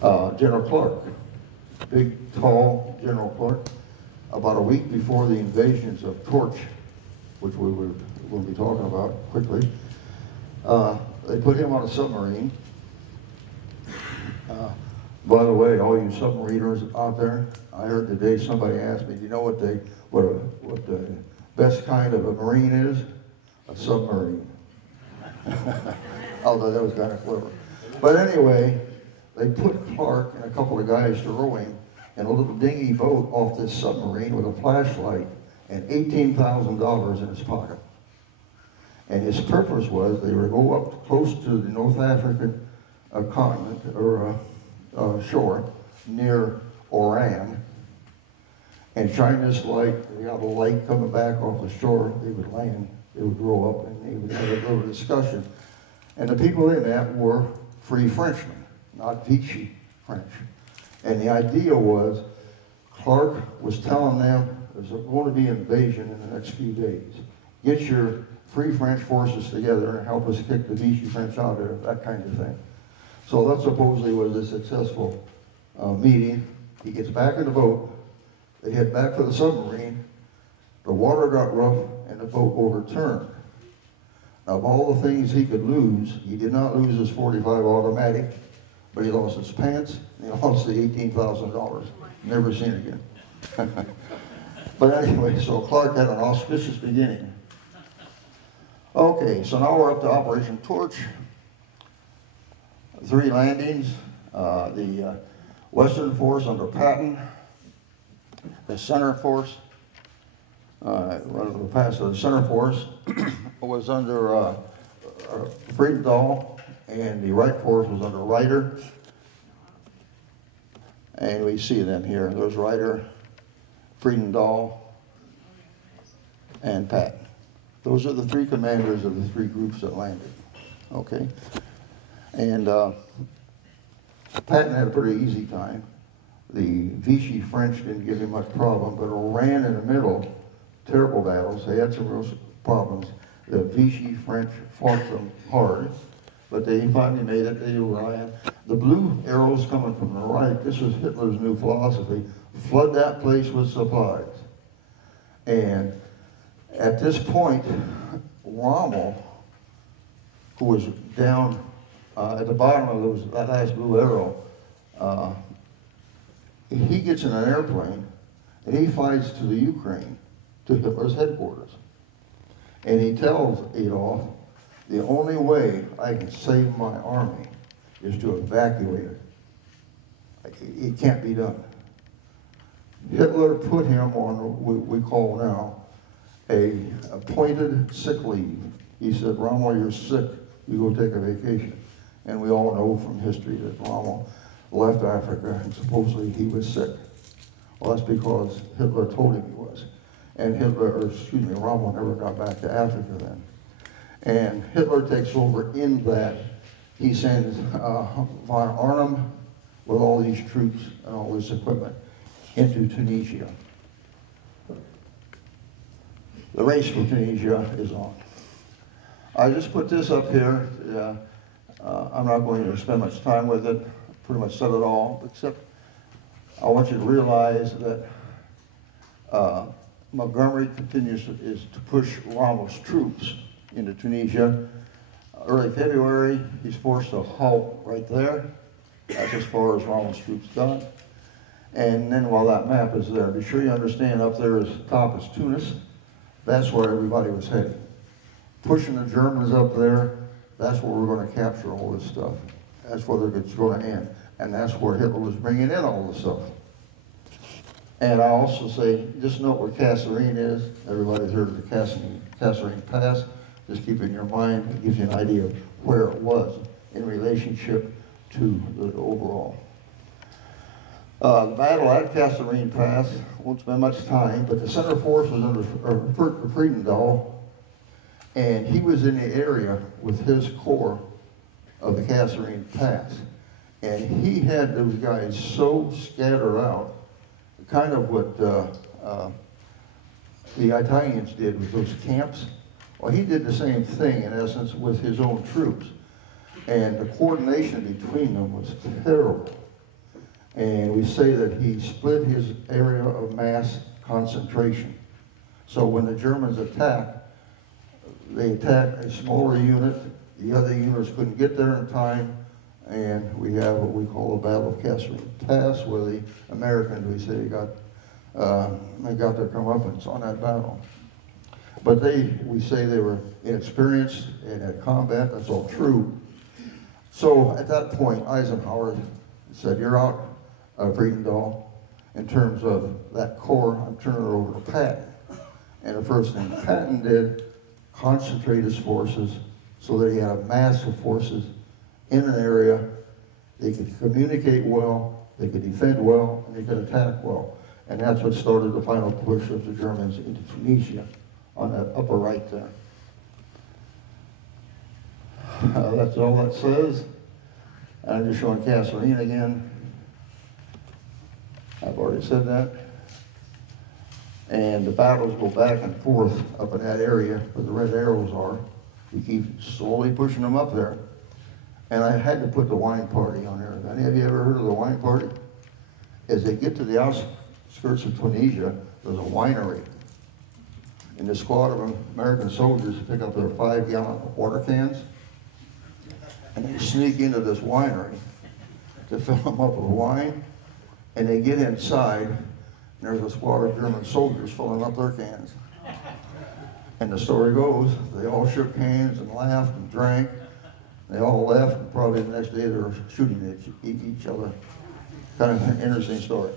General Clark, big, tall General Clark, about a week before the invasions of Torch, which we'll be talking about quickly, they put him on a submarine. By the way, all you submariners out there, I heard today somebody asked me, do you know what the best kind of a marine is? A submarine. Although that was kind of clever. But anyway, they put Clark and a couple of guys to row him in a little dinghy boat off this submarine with a flashlight and $18,000 in his pocket. And his purpose was they would go up close to the North African continent or shore near Oran and shine this light. They got a light coming back off the shore. They would land. They would roll up and they would have a little discussion. And the people in that were free Frenchmen, not Vichy French. And the idea was Clark was telling them there's going to be an invasion in the next few days. Get your free French forces together and help us kick the Vichy French out of there, that kind of thing. So that supposedly was a successful meeting. He gets back in the boat. They head back to the submarine. The water got rough and the boat overturned. Now, of all the things he could lose, he did not lose his .45 automatic, but he lost his pants and he lost the $18,000. Never seen it again. But anyway, so Clark had an auspicious beginning. Okay, so now we're up to Operation Torch. 3 landings. The Western Force under Patton. The Center Force, the Center Force was under Friedenthal, and the Right Force was under Ryder. And we see them here. There's Ryder, Friedenthal, and Patton. Those are the 3 commanders of the 3 groups that landed. Okay. And Patton had a pretty easy time. The Vichy French didn't give him much problem, but Oran in the middle, terrible battles. They had some real problems. The Vichy French fought them hard, but they finally made it. They were the blue arrows coming from the right. This was Hitler's new philosophy: flood that place with supplies. And at this point, Rommel, who was down at the bottom of that last blue arrow, he gets in an airplane and he flies to the Ukraine, to Hitler's headquarters. And he tells Adolf, the only way I can save my army is to evacuate it. It can't be done. Hitler put him on what we call now a appointed sick leave. He said, Rommel, you're sick, you go take a vacation. And we all know from history that Rommel left Africa and supposedly he was sick. Well, that's because Hitler told him he was. And Rommel never got back to Africa then. And Hitler takes over in that he sends von Arnim with all these troops and all this equipment into Tunisia. The race for Tunisia is on. I just put this up here. I'm not going to spend much time with it. Pretty much said it all, except I want you to realize that Montgomery continues to push Rommel's troops into Tunisia. Early February, he's forced to halt right there. That's as far as Rommel's troops got. And then while that map is there, be sure you understand up there is top is Tunis. That's where everybody was heading. Pushing the Germans up there, that's where we're going to capture all this stuff. That's where it's going to end. And that's where Hitler was bringing in all the stuff. And I also say, just note where Kasserine is. Everybody's heard of the Kasserine Pass. Just keep it in your mind. It gives you an idea of where it was in relationship to the overall. The battle at Kasserine Pass, won't spend much time, but the Center Force was under Friedenthal, and he was in the area with his corps of the Kasserine Pass. And he had those guys so scattered out, kind of what the Italians did with those camps. Well, he did the same thing, in essence, with his own troops. And the coordination between them was terrible. And we say that he split his area of mass concentration. So when the Germans attack, they attack a smaller unit. The other units couldn't get there in time, and we have what we call the Battle of Catherine Pass, where the Americans, we say, got their comeuppance on that battle. But we say they were inexperienced in combat. That's all true. So at that point, Eisenhower said, "You're out, Friedendahl. In terms of that corps, I'm turning it over to Patton." And the first thing Patton did, concentrate his forces so that he had a mass of forces in an area. They could communicate well, they could defend well, and they could attack well. And that's what started the final push of the Germans into Tunisia on that upper right there. That's all that says. I'm just showing Kasserine again. I've already said that. And the battles go back and forth up in that area where the red arrows are. We keep slowly pushing them up there. And I had to put the wine party on there. Any of you ever heard of the wine party? As they get to the outskirts of Tunisia, there's a winery. And the squad of American soldiers pick up their 5-gallon water cans, and they sneak into this winery to fill them up with wine. And they get inside, and there's a squad of German soldiers filling up their cans. And the story goes, they all shook hands and laughed and drank. They all left, and probably the next day they were shooting at each other. Kind of an interesting story.